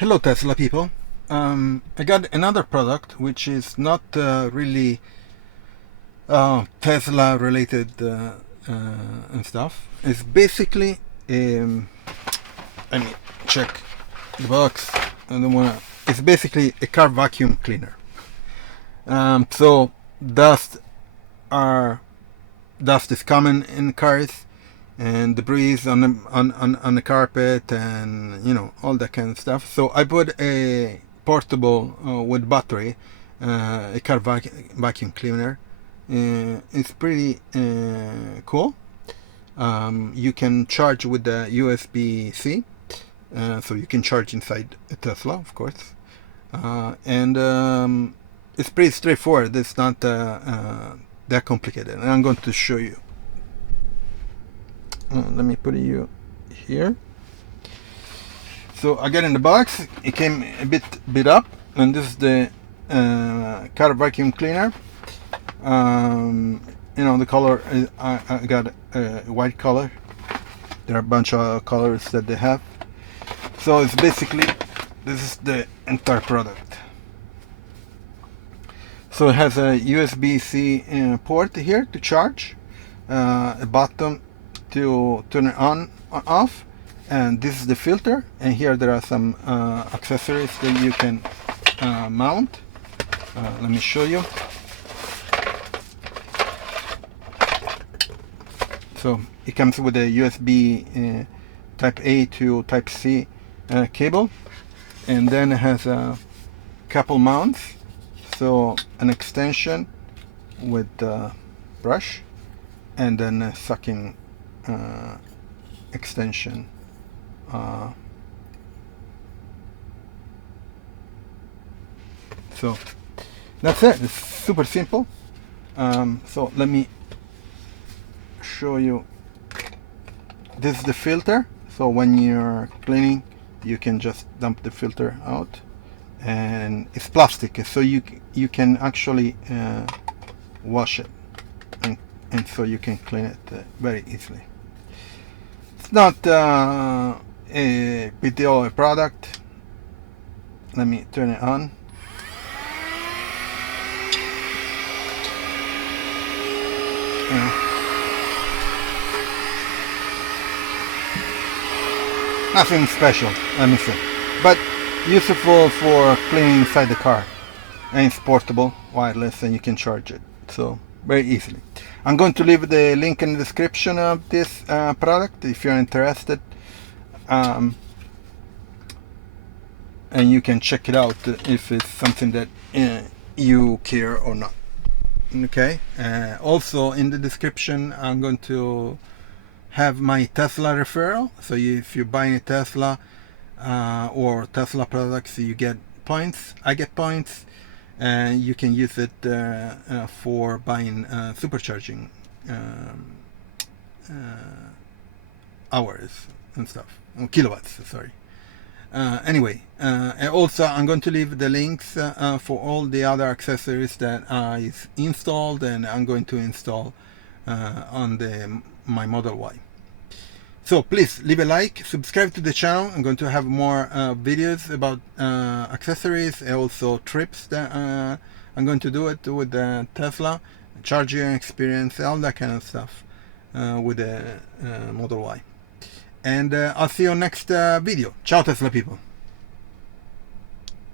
Hello Tesla people. I got another product which is not really Tesla related and stuff. It's basically let me check the box. I don't wanna. It's basically a car vacuum cleaner. So dust is common in cars, and debris on the carpet, and all that kind of stuff. So I put a portable with battery, a car vacuum cleaner. It's pretty cool. You can charge with the USB-C, so you can charge inside a Tesla, of course. And it's pretty straightforward. It's not that complicated, and I'm going to show you. Let me put you here. So I got in the box. It came a bit beat up, and this is the car vacuum cleaner. The color is, I got a white color. There are a bunch of colors that they have. So it's basically, this is the entire product. So it has a USB-C port here to charge, a button to turn it on or off, and this is the filter. And here there are some accessories that you can mount. Let me show you. So it comes with a USB type A to type C cable, and then it has a couple mounts. So an extension with the brush, and then a sucking extension. So that's it. It's super simple. So let me show you. This is the filter. So when you're cleaning, you can just dump the filter out, and it's plastic, so you can actually wash it, and so you can clean it very easily. It's not a big deal a product. Let me turn it on. Nothing special, let me say, but useful for cleaning inside the car, and it's portable, wireless, and you can charge it so very easily. I'm going to leave the link in the description of this product if you're interested, and you can check it out if it's something that you care or not. Okay. Also in the description I'm going to have my Tesla referral. So if you're buying a Tesla or Tesla products, you get points. I get points, and you can use it for buying supercharging hours and stuff, kilowatts, sorry. Anyway, also I'm going to leave the links for all the other accessories that I installed and I'm going to install on my Model Y. So please leave a like, subscribe to the channel. I'm going to have more videos about accessories, and also trips that I'm going to do it with the Tesla, charging experience, all that kind of stuff with the Model Y. And I'll see you next video. Ciao Tesla people.